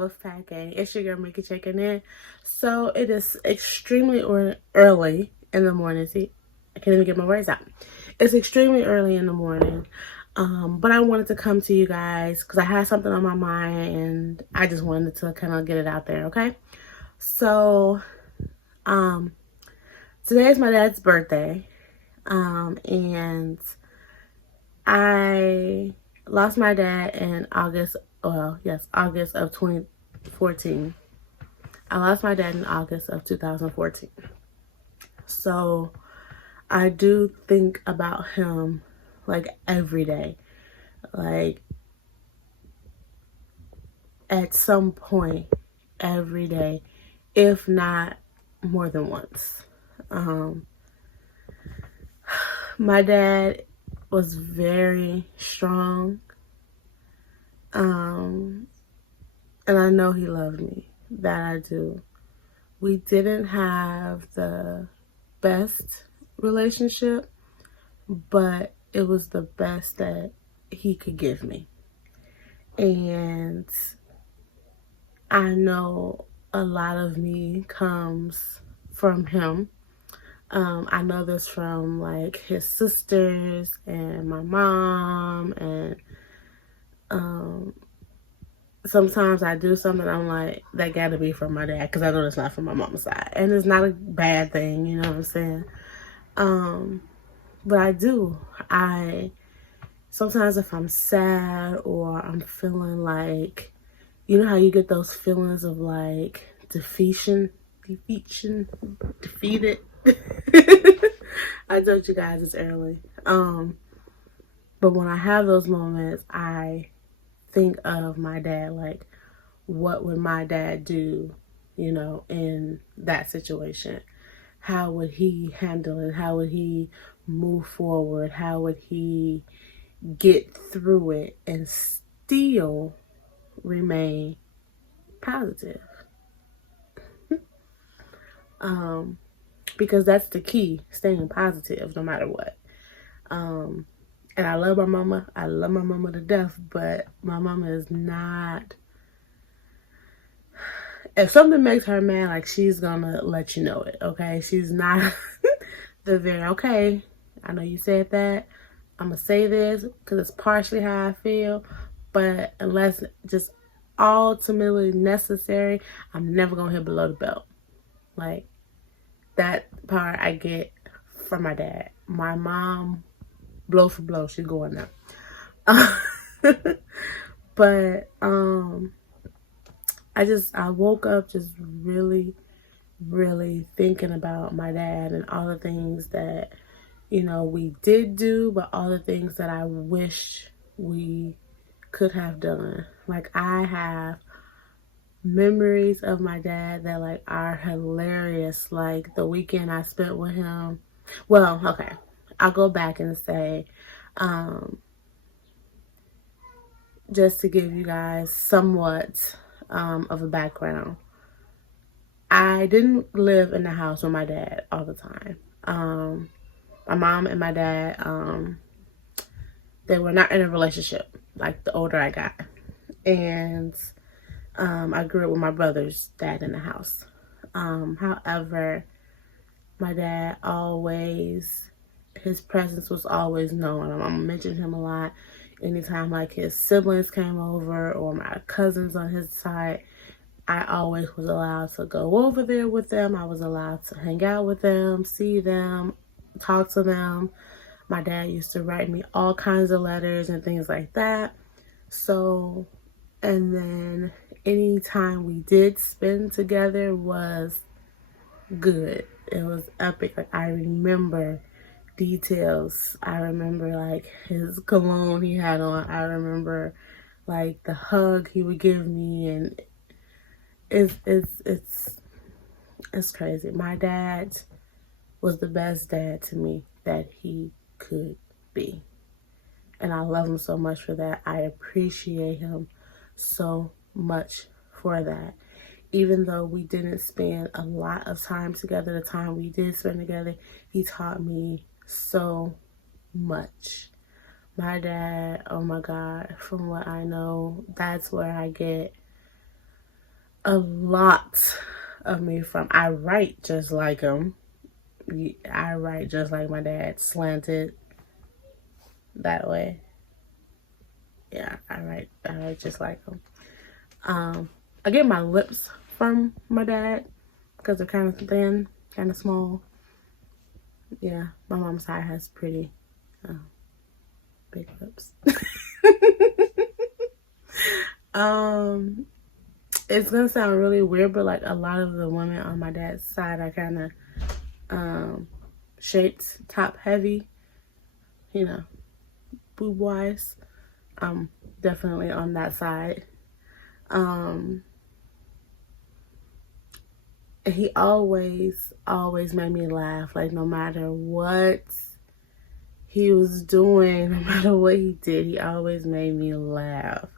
with Fat Gang. It's your girl Mikki checking in. So it is extremely early in the morning. See, I can't even get my words out. It's extremely early in the morning. But I wanted to come to you guys because I had something on my mind and I just wanted to kind of get it out there, okay? So, today is my dad's birthday. And I lost my dad in August of 2014. I lost my dad in August of 2014. So I do think about him like every day. Like at some point every day, if not more than once. My dad was very strong. And I know he loved me. That I do. We didn't have the best relationship, but it was the best that he could give me. And I know a lot of me comes from him. I know this from like his sisters and my mom, and sometimes I do something I'm like, that gotta be from my dad, because I know it's not from my mama's side, and it's not a bad thing, you know what I'm saying? But I do. Sometimes if I'm sad or I'm feeling like, you know how you get those feelings of like defeated. I told you guys it's early. But when I have those moments, I think of my dad, like, what would my dad do, you know, in that situation? How would he handle it? How would he move forward? How would he get through it and still remain positive? Because that's the key, staying positive no matter what. And I love my mama. I love my mama to death, but my mama is not. If something makes her mad, like, she's gonna let you know it, okay? She's not okay, I know you said that. I'm gonna say this because it's partially how I feel, but unless just ultimately necessary, I'm never gonna hit below the belt. Like, that part I get from my dad. My mom, blow for blow, she's going up. But I woke up just really, really thinking about my dad and all the things that, you know, we did do, but all the things that I wish we could have done. Like, I have memories of my dad that like are hilarious. Like the weekend I spent with him. Well, okay, I'll go back and say, just to give you guys somewhat of a background, I didn't live in the house with my dad all the time. My mom and my dad, they were not in a relationship, like, the older I got. And I grew up with my brother's dad in the house. However, my dad his presence was always known. I'm gonna mention him a lot. Anytime like his siblings came over or my cousins on his side, I always was allowed to go over there with them. I was allowed to hang out with them, see them, talk to them. My dad used to write me all kinds of letters and things like that. So, and then any time we did spend together was good. It was epic. Like, I remember details. I remember like his cologne he had on. I remember like the hug he would give me, and it's crazy. My dad was the best dad to me that he could be. And I love him so much for that. I appreciate him so much for that. Even though we didn't spend a lot of time together, the time we did spend together, he taught me so much. My dad, oh my God, from what I know, that's where I get a lot of me from. I write just like him. I write just like my dad, slanted that way. Yeah, I write just like him. I get my lips from my dad because they're kind of thin, kind of small. Yeah, my mom's side has pretty big lips. It's gonna sound really weird, but like a lot of the women on my dad's side are kind of shaped, top heavy, you know, boob wise. Definitely on that side. He always made me laugh. Like no matter what he was doing, no matter what he did, he always made me laugh.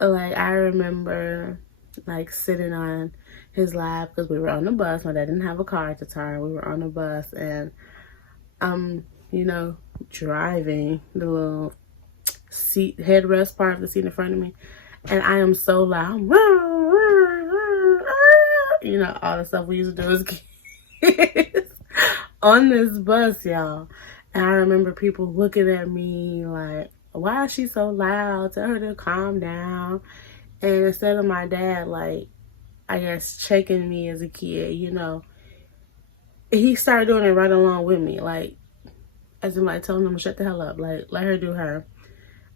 Like I remember like sitting on his lap because we were on the bus. My dad didn't have a car at the time. We were on the bus and you know, driving the little seat headrest part of the seat in front of me, and I am so loud, you know, all the stuff we used to do as kids on this bus, y'all. And I remember people looking at me like, why is she so loud? Tell her to calm down. And instead of my dad, like, I guess checking me as a kid, you know, he started doing it right along with me, like as in like telling them to shut the hell up, like let her do her.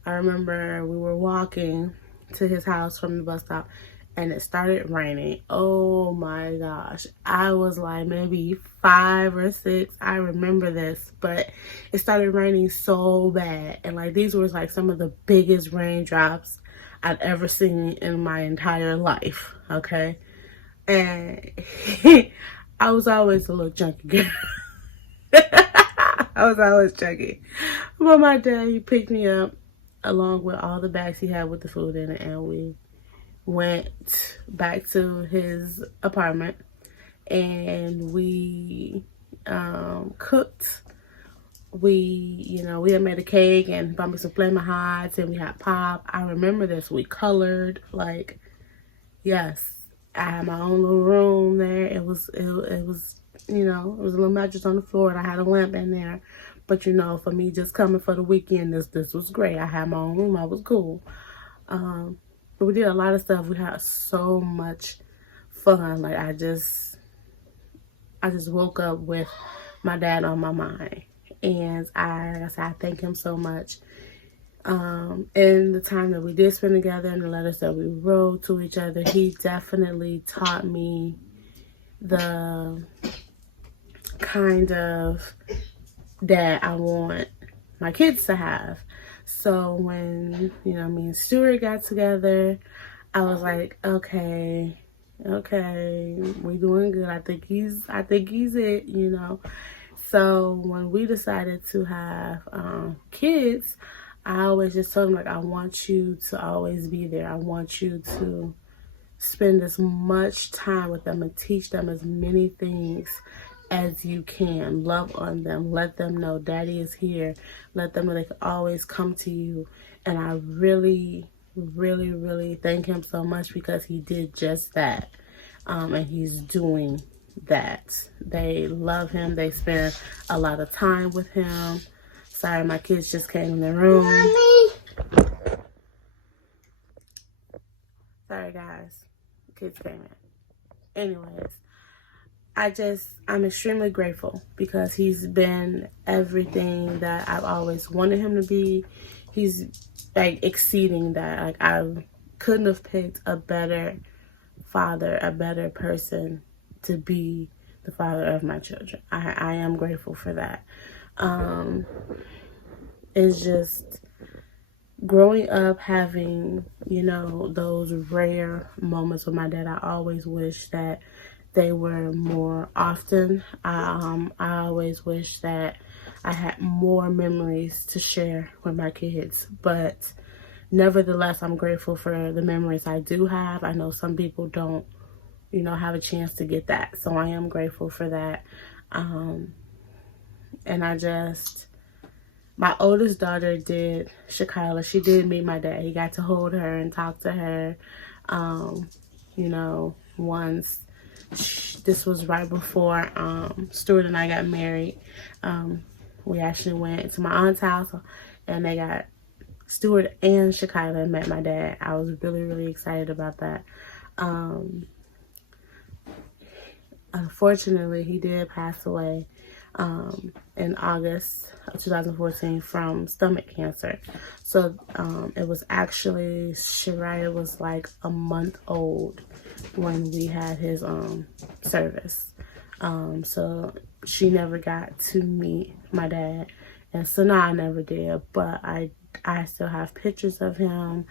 I remember we were walking to his house from the bus stop and it started raining. Oh my gosh. I was like maybe 5 or 6. I remember this, but it started raining so bad. And like these were like some of the biggest raindrops I've ever seen in my entire life. Okay. And I was always a little chunky girl. I was always chunky. But my dad, he picked me up along with all the bags he had with the food in it, and we went back to his apartment and we cooked. We had made a cake and bought me some flaming hots and we had pop. I remember this. We colored, like, yes, I had my own little room there. It was you know, it was a little mattress on the floor and I had a lamp in there. But you know, for me just coming for the weekend, this was great. I had my own room. I was cool. But we did a lot of stuff. We had so much fun. Like I just woke up with my dad on my mind. And like I said, I thank him so much. And the time that we did spend together and the letters that we wrote to each other, he definitely taught me the kind of dad I want my kids to have. So when, you know, me and Stuart got together, I was like, okay, we doing good. I think he's it, you know. So when we decided to have kids, I always just told him, like, I want you to always be there. I want you to spend as much time with them and teach them as many things as you can. Love on them. Let them know Daddy is here. Let them know they can always come to you. And I really, really, really thank him so much because he did just that. And he's doing that. They love him. They spend a lot of time with him. Sorry, my kids just came in the room. Mommy. Sorry, guys. Kids came in. Anyways, I'm extremely grateful because he's been everything that I've always wanted him to be. He's like exceeding that. Like I couldn't have picked a better father, a better person to be the father of my children. I am grateful for that. It's just growing up having, you know, those rare moments with my dad. I always wish that they were more often. I always wish that I had more memories to share with my kids, but nevertheless, I'm grateful for the memories I do have. I know some people don't, you know, have a chance to get that, so I am grateful for that. And my oldest daughter did, Shakila, she did meet my dad. He got to hold her and talk to her. You know, once this was right before Stuart and I got married. We actually went to my aunt's house, and they got Stuart and Shekiah met my dad. I was really, really excited about that. Unfortunately, he did pass away in August of 2014 from stomach cancer. So it was actually, Shariah was like a month old when we had his service. So she never got to meet my dad, and so now I never did, but I still have pictures of him.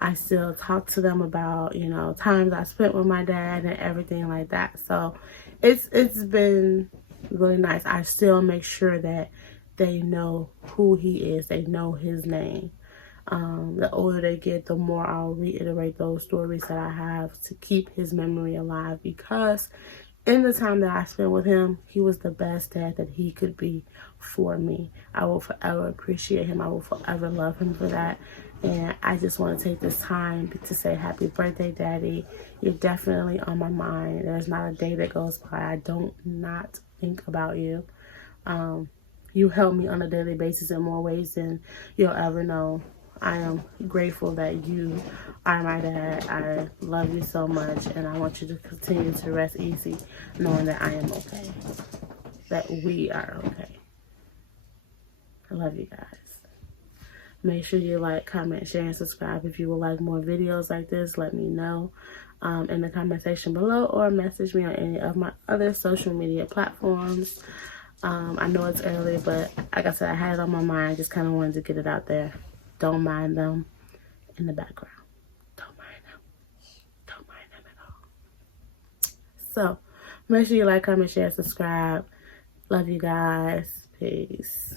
I still talk to them about, you know, times I spent with my dad and everything like that. So it's been really nice. I still make sure that they know who he is. They know his name. The older they get, the more I'll reiterate those stories that I have to keep his memory alive, because in the time that I spent with him, he was the best dad that he could be for me. I will forever appreciate him. I will forever love him for that. And I just want to take this time to say happy birthday, Daddy. You're definitely on my mind. There's not a day that goes by I don't not think about you. You help me on a daily basis in more ways than you'll ever know. I am grateful that you are my dad. I love you so much, and I want you to continue to rest easy knowing that I am okay, that we are okay. I love you guys. Make sure you like, comment, share, and subscribe. If you would like more videos like this, let me know in the comment section below, or message me on any of my other social media platforms. I know it's early, but like I said, I had it on my mind. Just kind of wanted to get it out there. Don't mind them in the background. Don't mind them. Don't mind them at all. So, make sure you like, comment, share, subscribe. Love you guys. Peace.